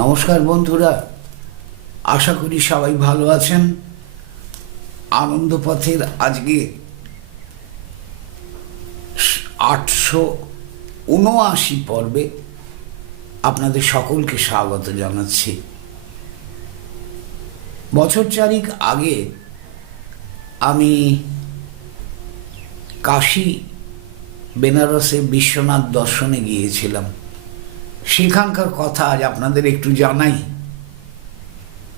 নমস্কার বন্ধুরা। আশা করি সবাই ভালো আছেন। আনন্দপথের আজকে আটশো উনআশি পর্বে আপনাদের সকলকে স্বাগত জানাচ্ছি। বছর চারিক আগে আমি কাশী, বেনারসে বিশ্বনাথ দর্শনে গিয়েছিলাম। সেখানকার কথা আজ আপনাদের একটু জানাই।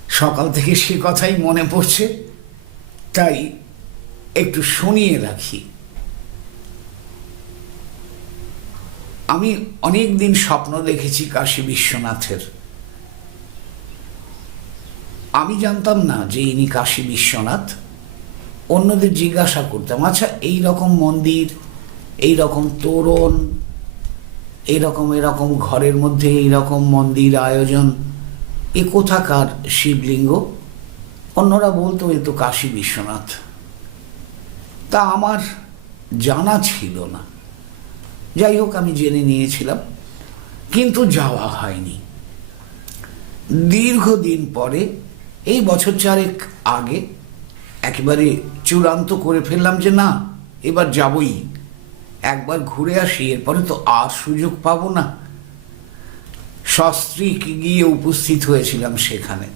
সকাল থেকে সে কথাই মনে পড়ছে, তাই একটু শুনিয়ে রাখি। আমি অনেক দিন স্বপ্ন দেখেছি কাশী বিশ্বনাথের। আমি জানতাম না যে ইনি কাশী বিশ্বনাথ। অন্যদের জিজ্ঞাসা করতাম আচ্ছা এই রকম মন্দির, এই রকম তোরণ এরকম এরকম ঘরের মধ্যে এইরকম মন্দির আয়োজন। এ কোথাকার শিবলিঙ্গ? অন্যরা বলতো, এ তো কাশী বিশ্বনাথ। তা আমার জানা ছিল না। যাই হোক, আমি জেনে নিয়েছিলাম, কিন্তু যাওয়া হয়নি। দীর্ঘদিন পরে, এই বছর চারেক আগে, একেবারে চূড়ান্ত করে ফেললাম যে না, এবার যাবই। একবার ঘুরে আসি, এরপরে তো আর সুযোগ পাবো না। সস্ত্রীক গিয়ে উপস্থিত হয়েছিলাম সেখানে।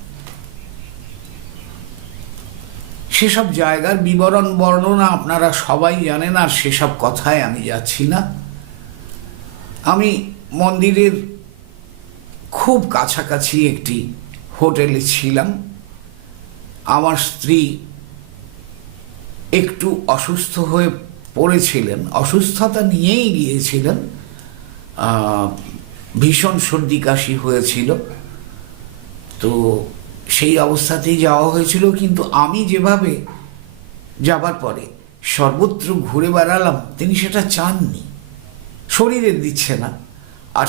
সেসব জায়গার বিবরণ, বর্ণনা আপনারা সবাই জানেন, আর সেসব কথায় আমি যাচ্ছি না। আমি মন্দিরের খুব কাছাকাছি একটি হোটেলে ছিলাম। আমার স্ত্রী একটু অসুস্থ হয়ে পড়েছিলেন, অসুস্থতা নিয়েই গিয়েছিলেন ভীষণ সর্দি কাশি হয়েছিল। তো সেই অবস্থাতেই যাওয়া হয়েছিল, কিন্তু আমি যেভাবে যাবার পরে সর্বত্র ঘুরে বেড়ালাম, তিনি সেটা চাননি। শরীরে দিচ্ছে না। আর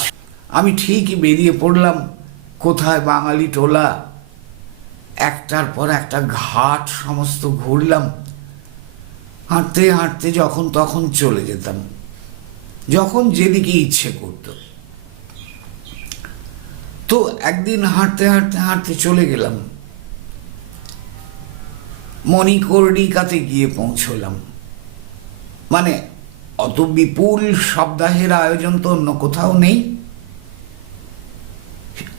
আমি ঠিকই বেরিয়ে পড়লাম কোথায়, বাঙালি টোলা? একটার পর একটা ঘাট সমস্ত ঘুরলাম। হাঁটতে হাঁটতে যখন তখন চলে যেতাম। যখন যেদিকে ইচ্ছে করত। তো একদিন হাঁটতে হাঁটতে হাঁটতে চলে গেলাম। মণিকর্ণিকাতে গিয়ে পৌঁছলাম। মানে অত বিপুল সপ্তাহের আয়োজন তো অন্য কোথাও নেই।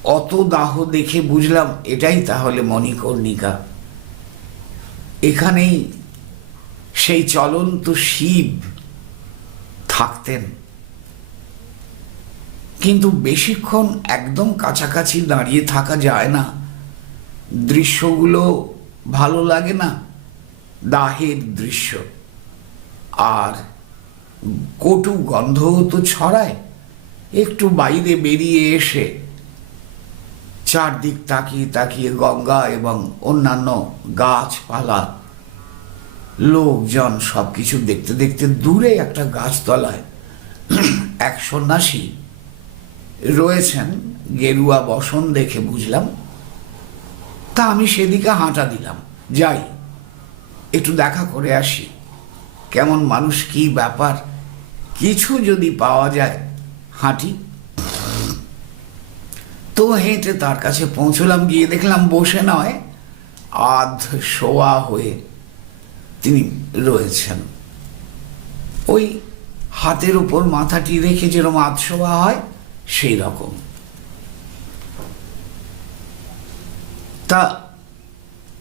অত দাহ দেখে বুঝলাম, এটাই তাহলে মণিকর্ণিকা। এখানেই সেই চলন্ত শিব থাকতেন। কিন্তু বেশিক্ষণ একদম কাছাকাছি দাঁড়িয়ে থাকা যায় না। দৃশ্যগুলো ভালো লাগে না, দাহের দৃশ্য। আর কটু গন্ধও তো ছড়ায়, একটু বাইরে বেরিয়ে এসে চারদিক তাকিয়ে তাকিয়ে গঙ্গা এবং অন্যান্য গাছপালা লোকজন সব কিছু দেখতে দেখতে দূরে একটা গাছতলায় এক সন্ন্যাসী রয়েছেন, গেরুয়া বসন দেখে বুঝলাম। তা আমি সেদিকে হাঁটা দিলাম। যাই, একটু দেখা করে আসি। কেমন মানুষ, কি ব্যাপার? কিছু যদি পাওয়া যায়, হাঁটি। তো হেঁটে তার কাছে পৌঁছলাম, গিয়ে দেখলাম বসে নয়, আধ শোয়া হয়ে তিনি রয়েছেন। ওই হাতের উপর মাথাটি রেখে যেরকম আধশোয়া হয়, সেই রকম। তা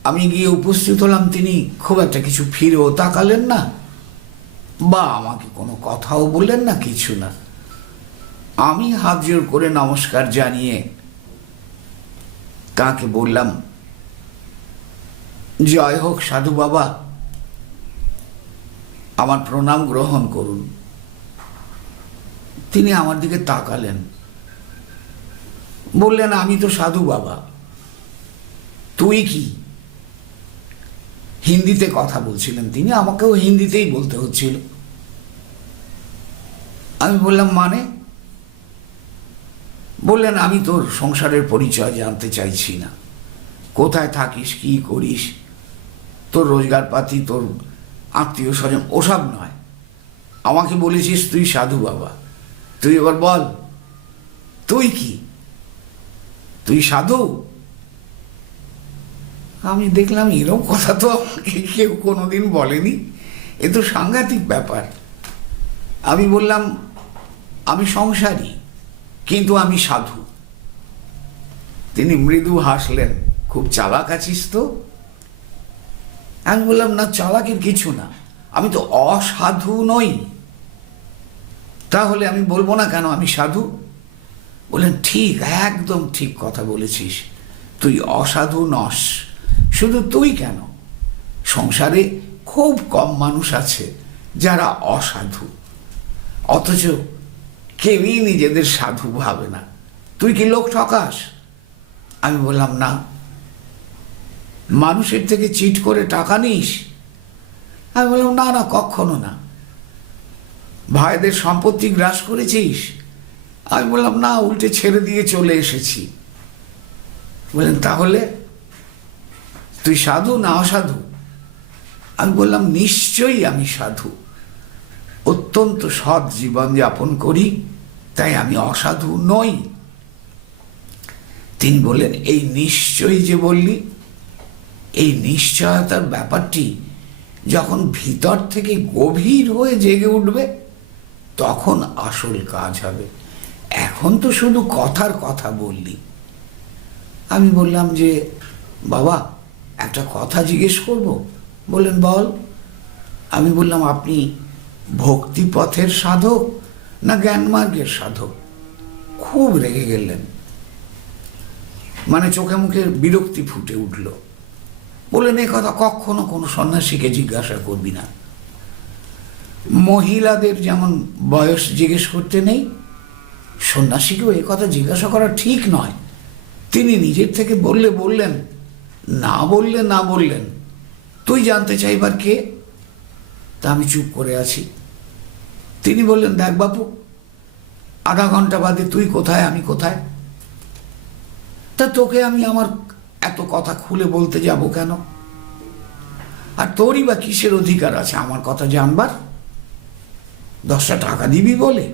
আমি গিয়ে উপস্থিত হলাম, তিনি খুব একটা কিছু ফিরেও তাকালেন না, বা আমাকে কোনো কথাও বললেন না, কিছু না। আমি হাত জোর করে নমস্কার জানিয়ে তাকে বললাম, জয় হোক সাধু বাবা। আমার প্রণাম গ্রহণ করুন। তিনি আমার দিকে তাকালেন। বললেন, আমি তো সাধু বাবা। তুই কি? হিন্দিতে কথা বলছিলেন তিনি, আমাকেও হিন্দিতেই বলতে হচ্ছিল। আমি বললাম মানে? বললেন, আমি তোর সংসারের পরিচয় জানতে চাইছি না। কোথায় থাকিস, কি করিস? তোর রোজগারপাতি, তোর আত্মীয় স্বজন, ওসব নয়। আমাকে বলেছিস, তুই সাধু বাবা। তুই এবার বল, তুই কি? তুই সাধু? আমি দেখলাম এরকম কথা তো আমাকে কেউ কোনোদিন বলেনি। এ তো সাংঘাতিক ব্যাপার। আমি বললাম, আমি সংসারী, কিন্তু আমি সাধু। তিনি মৃদু হাসলেন, খুব চালাক আছিস তো? আমি বললাম, না, চালাকের কিছু না। আমি তো অসাধু নই। তাহলে আমি বলব না কেন আমি সাধু? বললেন, ঠিক, একদম ঠিক কথা বলেছিস। তুই অসাধু নস। শুধু তুই কেন? সংসারে খুব কম মানুষ আছে যারা অসাধু। অথচ কেউই নিজেদের সাধু ভাবে না। তুই কি লোক ঠকাস? আমি বললাম, না মানুষের থেকে চিট করে টাকা নিস? আমি বললাম, না না, কখনো না। ভাইদের সম্পত্তি গ্রাস করেছিস? আমি বললাম, না, উল্টে ছেড়ে দিয়ে চলে এসেছি। বললেন, তাহলে তুই সাধু না অসাধু? আমি বললাম, নিশ্চয়ই আমি সাধু। অত্যন্ত সৎ জীবন যাপন করি, তাই আমি অসাধু নই। তিনি বললেন, এই নিশ্চয়ই যে বললি এই নিশ্চয়তার ব্যাপারটি যখন ভিতর থেকে গভীর হয়ে জেগে উঠবে, তখন আসল কাজ হবে। এখন তো শুধু কথার কথা বললি। আমি বললাম যে, বাবা, একটা কথা জিজ্ঞেস করব? বললেন, বল। আমি বললাম, আপনি ভক্তি পথের সাধক না জ্ঞানমার্গের সাধক? খুব রেগে গেলেন। মানে চোখে মুখে বিরক্তি ফুটে উঠল। বললেন, এ কথা কখনো কোনো সন্ন্যাসীকে জিজ্ঞাসা করবি না। মহিলাদের যেমন বয়স জিজ্ঞেস করতে নেই, সন্ন্যাসীকেও এ কথা জিজ্ঞাসা করা ঠিক নয়। তিনি নিজের থেকে বললে বললেন, না বললে না বললেন। তুই জানতে চাইবার কে? তা আমি চুপ করে আছি। তিনি বললেন, দেখ বাপু, আধা ঘণ্টা বাদে তুই কোথায়, আমি কোথায়? তা তোকে আমি আমার এত কথা খুলে বলতে যাব কেন? আর তোরই বা কিসের অধিকার আছে আমার কথা জানবার? দশটা টাকা দিবি বলে?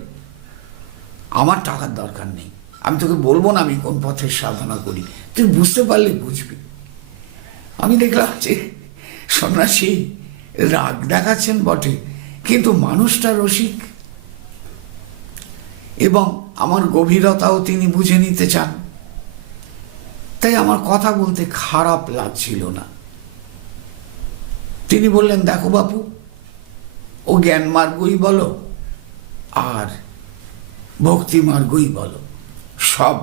আমার টাকার দরকার নেই। আমি তোকে বলব না আমি কোন পথের সাধনা করি। তুই বুঝতে পারলে বুঝবি। আমি দেখলাম যে সন্ন্যাসী রাগ দেখাচ্ছেন বটে, কিন্তু মানুষটা রসিক। এবং আমার গভীরতাও তিনি বুঝে নিতে চান। তাই আমার কথা বলতে খারাপ লাগছিল না। তিনি বললেন, দেখো বাপু, ও জ্ঞান মার্গই বলো আর ভক্তি মার্গই বলো। সব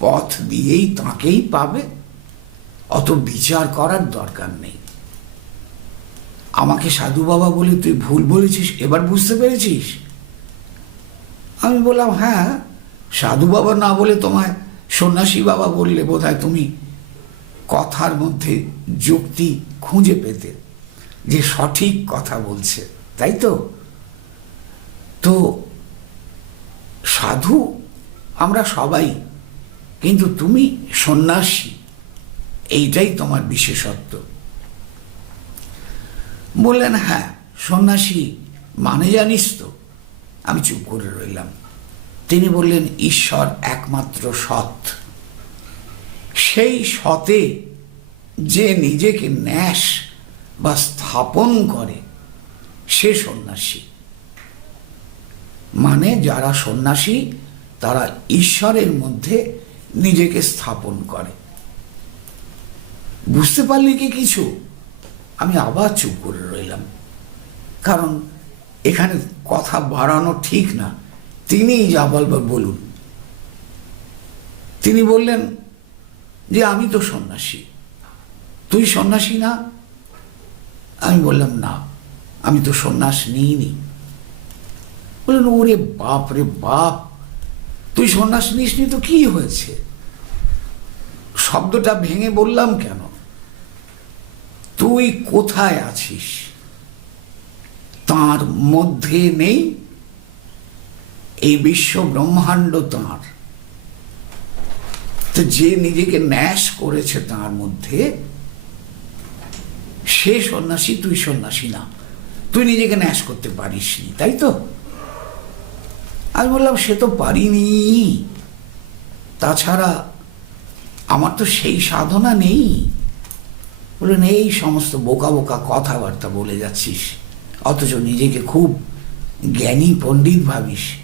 পথ দিয়েই তাকেই পাবে, অত বিচার করার দরকার নেই। আমাকে সাধু বাবা বলে তুই ভুল বলেছিস, এবার বুঝতে পেরেছিস? আমি বললাম হ্যাঁ সাধু বাবা না বলে তোমায় সন্ন্যাসী বাবা বললে, বোধহয় তুমি কথার মধ্যে যুক্তি খুঁজে পেতে যে সঠিক কথা বলছে, তাই তো? তো সাধু আমরা সবাই, কিন্তু তুমি সন্ন্যাসী, এইটাই তোমার বিশেষত্ব। বললেন হ্যাঁ সন্ন্যাসী মানে জানিস তো? আমি চুপ করে রইলাম। তিনি বললেন, ঈশ্বর একমাত্র সৎ। সেই সতে যে নিজেকে ন্যাস বা স্থাপন করে, সে সন্ন্যাসী। মানে যারা সন্ন্যাসী, তারা ঈশ্বরের মধ্যে নিজেকে স্থাপন করে। বুঝতে পারলি কি কিছু? আমি আবার চুপ করে রইলাম। কারণ এখানে কথা বাড়ানো ঠিক না। তিনিই যা বলবার বলুন। তিনি বললেন যে, আমি তো সন্ন্যাসী। তুই সন্ন্যাসী না? আমি বললাম, না, আমি তো সন্ন্যাস নিইনি। বললেন, ওরে বাপ রে বাপ, তুই সন্ন্যাস নিসনি তো কি হয়েছে? শব্দটা ভেঙে বললাম কেন? তুই কোথায় আছিস? তার মধ্যে নেই এই বিশ্ব ব্রহ্মাণ্ড তাঁর। তো যে নিজেকে ন্যাস করেছে তার মধ্যে, সে সন্ন্যাসী তুই সন্ন্যাসী না। তুই নিজেকে ন্যাস করতে পারিসনি তাই তো? আমি বললাম, সে তো পারিনি। তাছাড়া আমার তো সেই সাধনা নেই। বললেন এই সমস্ত বোকা বোকা কথাবার্তা বলে যাচ্ছিস। অথচ নিজেকে খুব জ্ঞানী পণ্ডিত ভাবিস।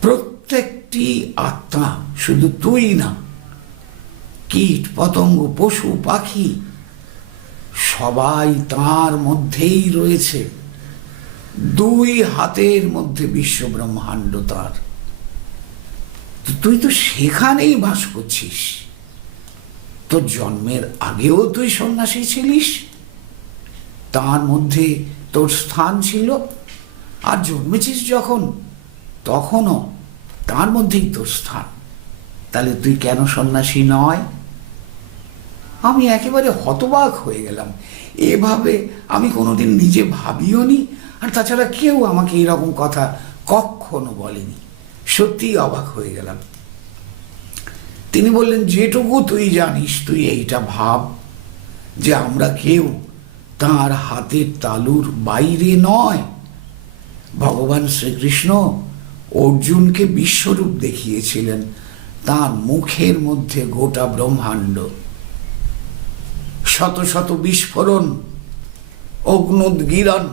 প্রত্যেকটি আত্মা শুধু তুই না, কীট, পতঙ্গ, পশু, পাখি, সবাই তার মধ্যেই রয়েছে। দুই হাতের মধ্যে বিশ্ব ব্রহ্মাণ্ড তার। তুই তো সেখানেই বাস করছিস। তোর জন্মের আগেও তুই সন্ন্যাসী ছিলিস। তার মধ্যে তোর স্থান ছিল। আর জন্মেছিস যখন তখনও তার মধ্যেই তোর স্থান। তাহলে তুই কেন সন্ন্যাসী নয়? আমি একেবারে হতবাক হয়ে গেলাম। এভাবে আমি কোনোদিন নিজে ভাবিও নি আর তাছাড়া কেউ আমাকে এরকম কথা কখনো বলেনি। সত্যিই অবাক হয়ে গেলাম। তিনি বললেন, যেটুকু তুই জানিস, তুই এইটা ভাব যে আমরা কেউ তার হাতের তালুর বাইরে নয়। ভগবান শ্রীকৃষ্ণ অর্জুনকে বিশ্বরূপ দেখিয়েছিলেন। তার মুখের মধ্যে গোটা ব্রহ্মাণ্ড। শত শত বিস্ফোরণ, অগ্নোদ্গীরণ,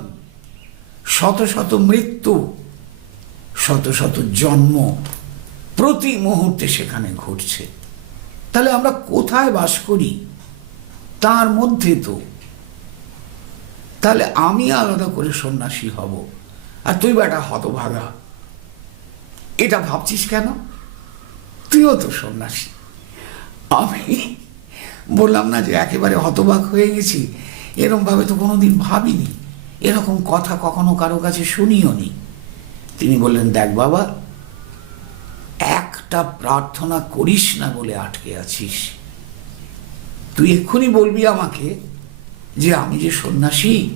শত শত মৃত্যু, শত শত জন্ম প্রতি মুহূর্তে সেখানে ঘটছে। তাহলে আমরা কোথায় বাস করি? তার মধ্যে তো। তাহলে আমি আলাদা করে সন্ন্যাসী হব। আর তুই বেটা হতভাগা। এটা ভাবছিস কেন? তুইও তো সন্ন্যাসী। আমি বললাম না যে একেবারে হতবাক হয়ে গেছি। এরমভাবে তো কোনোদিন ভাবিনি। এরকম কথা কখনো কারও কাছে শুনিও নি। তিনি বললেন, দেখ বাবা, একটা প্রার্থনা করিস না বলে আটকে আছিস। তুই এক্ষুনি বলবি আমাকে যে আমি যে সন্ন্যাসী,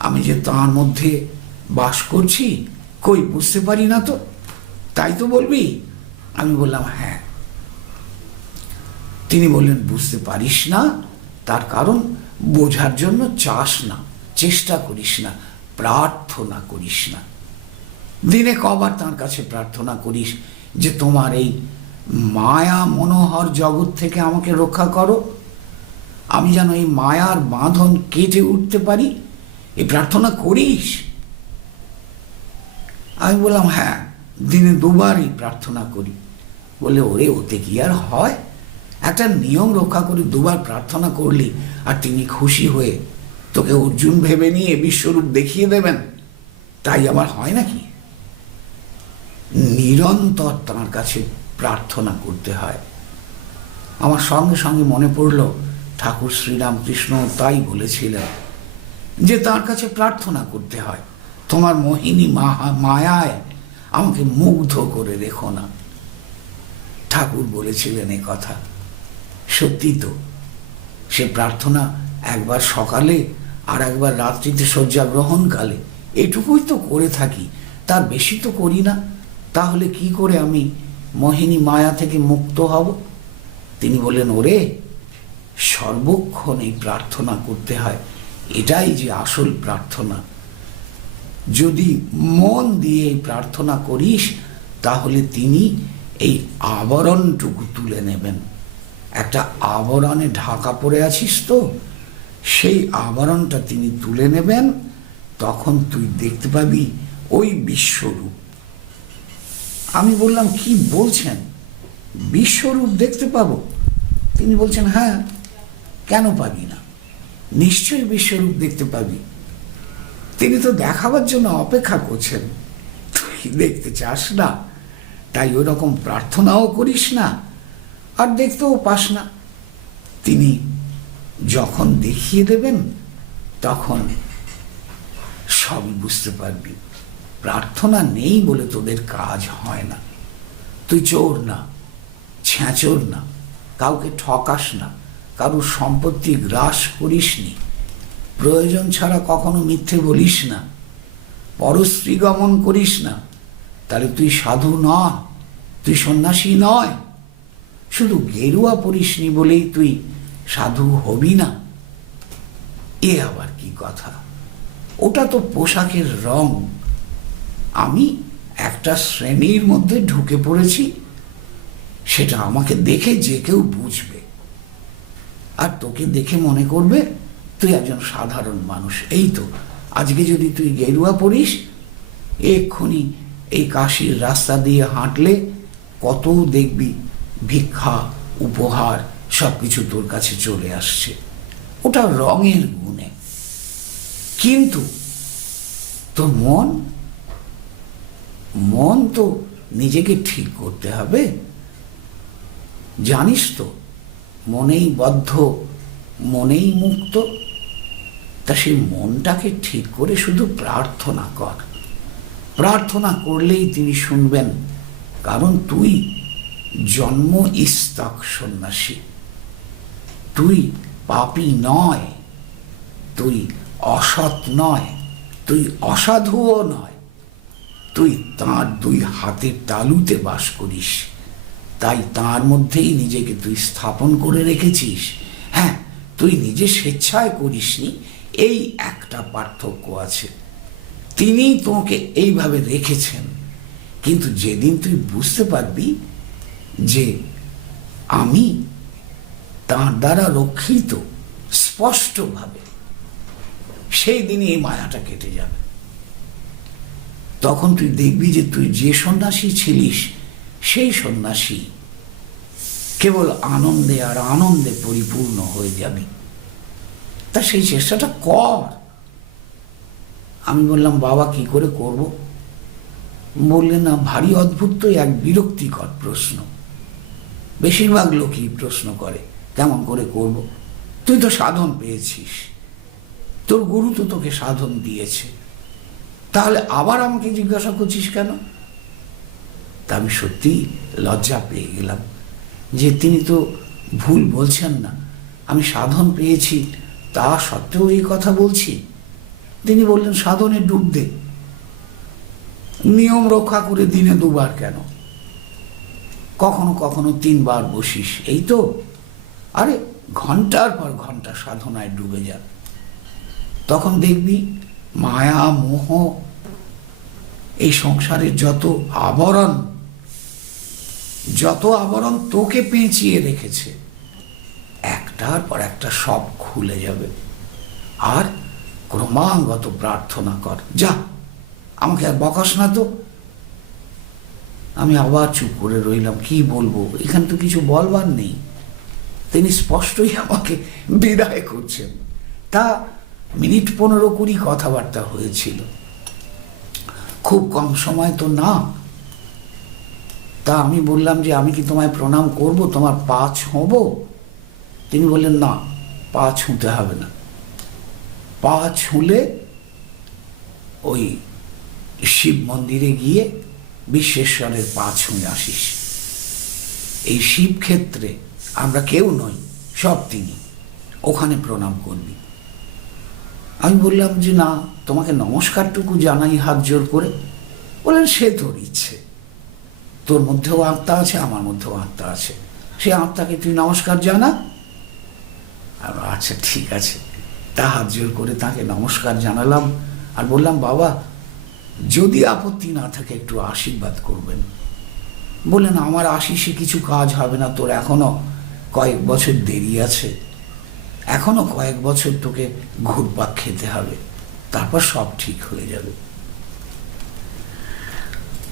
আমি যে তার মধ্যে বাস করছি, কই বুঝতে পারি না তো? তাই তো বলবি? আমি বললাম হ্যাঁ। তিনি বললেন, বুঝতে পারিস না, তার কারণ বোঝার জন্য চাস না, চেষ্টা করিস না, প্রার্থনা করিস না। দিনে কবার তার কাছে প্রার্থনা করিস যে, তোমার এই মায়া মনোহর জগৎ থেকে আমাকে রক্ষা করো। আমি যেন এই মায়ার বাঁধন কেটে উঠতে পারি। এই প্রার্থনা করিস? আমি বললাম হ্যাঁ। দিনে দুবারই প্রার্থনা করি। বলে, ওরে, ওতে কি আর হয়? একটা নিয়ম রক্ষা করে দুবার প্রার্থনা করলি আর তিনি খুশি হয়ে তোকে অর্জুন ভেবে নিয়ে বিশ্বরূপ দেখিয়ে দেবেন, তাই আমার হয় নাকি? নিরন্তর তাঁর কাছে প্রার্থনা করতে হয়। আমার সঙ্গে সঙ্গে মনে পড়ল, ঠাকুর শ্রীরামকৃষ্ণ তাই বলেছিলেন যে তার কাছে প্রার্থনা করতে হয়। তোমার মোহিনী মাহা- মায়ায় আমাকে মুগ্ধ করে রেখো না। ঠাকুর বলেছিলেন এ কথা। সত্যি তো, সে প্রার্থনা একবার সকালে আর একবার রাত্রিতে শয্যা গ্রহণকালে এটুকুই তো করে থাকি, তার বেশি তো করি না। তাহলে কি করে আমি মোহিনী মায়া থেকে মুক্ত হব? তিনি বললেন, ওরে, সর্বক্ষণ এই প্রার্থনা করতে হয়। এটাই যে আসল প্রার্থনা। যদি মন দিয়ে প্রার্থনা করিস, তাহলে তিনি এই আবরণটুকু তুলে নেবেন। একটা আবরণে ঢাকা পড়ে আছিস তো, সেই আবরণটা তিনি তুলে নেবেন, তখন তুই দেখতে পাবি ওই বিশ্বরূপ। আমি বললাম, কি বলছেন? বিশ্বরূপ দেখতে পাবো? তিনি বলছেন হ্যাঁ কেন পাবি না? নিশ্চয়ই বিশ্বরূপ দেখতে পাবি। তিনি তো দেখাবার জন্য অপেক্ষা করছেন। তুই দেখতে চাস না? তাই ওরকম প্রার্থনাও করিস না, আর দেখতেও পাস না। তিনি যখন দেখিয়ে দেবেন, তখন সবই বুঝতে পারবি। প্রার্থনা নেই বলে তোদের কাজ হয় না। তুই চোর না, ছ্যাঁচোর না, কাউকে ঠকাস না, কারোর সম্পত্তি গ্রাস করিসনি। প্রয়োজন ছাড়া কখনো মিথ্যে বলিস না। পরশ্রী গমন করিস না। তাহলে তুই সাধু নয়, তুই সন্ন্যাসী নয়। শুধু গেরুয়া পরিসনি বলেই তুই সাধু হবি না। এ আবার কি কথা? ওটা তো পোশাকের রং। আমি একটা শ্রেণির মধ্যে ঢুকে পড়েছি। সেটা আমাকে দেখে যে কেউ বুঝবে। আর তোকে দেখে মনে করবে তুই একজন সাধারণ মানুষ, এই তো। আজকে যদি তুই গেরুয়া পড়িস, এক্ষুনি এই কাশির রাস্তা দিয়ে হাঁটলে কত দেখবি ভিক্ষা, উপহার সব কিছু তোর কাছে চলে আসছে। ওটা রঙের গুণে। কিন্তু তোর মন মন তো নিজেকে ঠিক করতে হবে। জানিস তো, মনেই বদ্ধ, মনেই মুক্ত। তা সেই মনটাকে ঠিক করে শুধু প্রার্থনা কর। প্রার্থনা করলেই তিনি শুনবেন, কারণ তুই জন্ম ইস্তক সন্ন্যাসী। তুই পাপি নয়, তুই অসৎ নয়, তুই অসাধুও নয়। তুই তাঁর দুই হাতের তালুতে বাস করিস, তাই তার মধ্যেই নিজেকে তুই স্থাপন করে রেখেছিস। হ্যাঁ তুই নিজে স্বেচ্ছায় করিসনি এই একটা পার্থক্য আছে। তিনি তোমাকে এইভাবে রেখেছেন। কিন্তু যেদিন তুই বুঝতে পারবি যে আমি তার দ্বারা রক্ষিত স্পষ্টভাবে সেই দিনই এই মায়াটা কেটে যাবে। তখন তুই দেখবি যে তুই যে সন্ন্যাসী ছিলিস, সেই সন্ন্যাসী কেবল আনন্দে আর আনন্দে পরিপূর্ণ হয়ে যাবে। তা সেই চেষ্টাটা কর। আমি বললাম, বাবা, কি করে করব? বললেন, না, ভারী অদ্ভুত তো এক বিরক্তিকর প্রশ্ন। বেশিরভাগ লোকই প্রশ্ন করে, কেমন করে করব? তুই তো সাধন পেয়েছিস। তোর গুরু তো তোকে সাধন দিয়েছে। তাহলে আবার আমাকে জিজ্ঞাসা করছিস কেন? তা আমি সত্যি লজ্জা পেয়ে গেলাম যে তিনি তো ভুল বলছেন না। আমি সাধন পেয়েছি। তা সত্ত্বেও এই কথা বলছি। তিনি বললেন, সাধনে ডুব দে। নিয়ম রক্ষা করে দিনে দুবার কেন? কখনো কখনো তিনবার বসিস, এই তো? আরে, ঘণ্টার পর ঘণ্টা সাধনায় ডুবে যা। তখন দেখবি মায়া, মোহ, এই সংসারের যত আবরণ যত আবরণ তোকে পেঁচিয়ে রেখেছে একটার পর একটা সব খুলে যাবে। আর ক্রমাগত প্রার্থনা কর। যা, আমাকে আর বকাস না তো। আমি আবার চুপ করে রইলাম, কি বলব? এখানে তো কিছু বলবার নেই। তিনি স্পষ্টই আমাকে বিদায় করছেন। তা মিনিট পনেরো কুড়ি কথাবার্তা হয়েছিল। খুব কম সময় তো না। তা আমি বললাম যে, আমি কি তোমায় প্রণাম করব? তোমার পা ছোঁব? তিনি বললেন, না, পা ছুঁতে হবে না। পা ছুঁলে ওই শিব মন্দিরে গিয়ে বিশ্বেশ্বরের পা ছুঁয়ে আসিস। এই শিব ক্ষেত্রে আমরা কেউ নই, সব তিনি। ওখানে প্রণাম করবি। আমি বললাম যে, না, তোমাকে নমস্কারটুকু জানাই হাত জোর করে। বললেন, সে তোর ইচ্ছে। তোর মধ্যেও আত্মা আছে, আমার মধ্যেও আত্মা আছে। সে আত্মাকে তুই নমস্কার জানা আর আচ্ছা ঠিক আছে। তা হাত জোর করে তাকে নমস্কার জানালাম আর বললাম, বাবা, যদি আপত্তি না থাকে একটু আশীর্বাদ করবেন। বললেন, আমার আশিসে কিছু কাজ হবে না, তোর এখনও কয়েক বছর দেরি আছে। এখনও কয়েক বছর তোকে ঘুরপাক খেতে হবে। তারপর সব ঠিক হয়ে যাবে।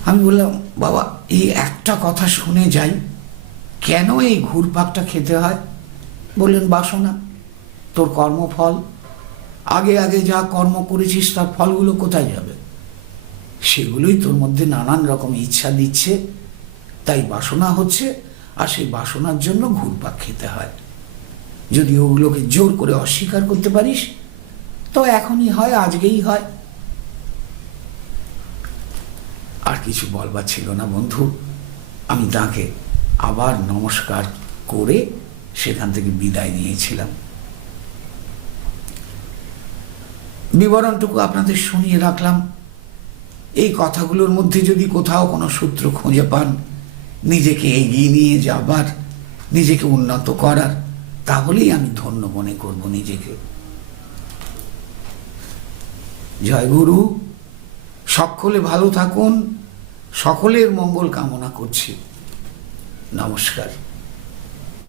আমি বললাম, বাবা, এই একটা কথা শুনে যাই। কেন এই ঘুরপাকটা খেতে হয়? বললেন, বাসনা, তোর কর্মফল। আগে আগে যা কর্ম করেছিস, তার ফলগুলো কোথায় যাবে? সেগুলোই তোর মধ্যে নানান রকম ইচ্ছা দিচ্ছে, তাই বাসনা হচ্ছে, আর সেই বাসনার জন্য ঘুরপাক খেতে হয়। যদি ওগুলোকে জোর করে অস্বীকার করতে পারিস, তো এখনই হয়, আজকেই হয়। আর কিছু বলবার ছিল না, বন্ধু। আমি তাকে আবার নমস্কার করে সেখান থেকে বিদায় নিয়েছিলাম। বিবরণটুকু আপনাদের শুনিয়ে রাখলাম। এই কথাগুলোর মধ্যে যদি কোথাও কোনো সূত্র খুঁজে পান, নিজেকে এগিয়ে নিয়ে যাবার, নিজেকে উন্নত করার, তাহলেই আমি ধন্য মনে করব নিজেকে। জয় গুরু, সকলে ভালো থাকুন, সকলের মঙ্গল কামনা করছি। নমস্কার।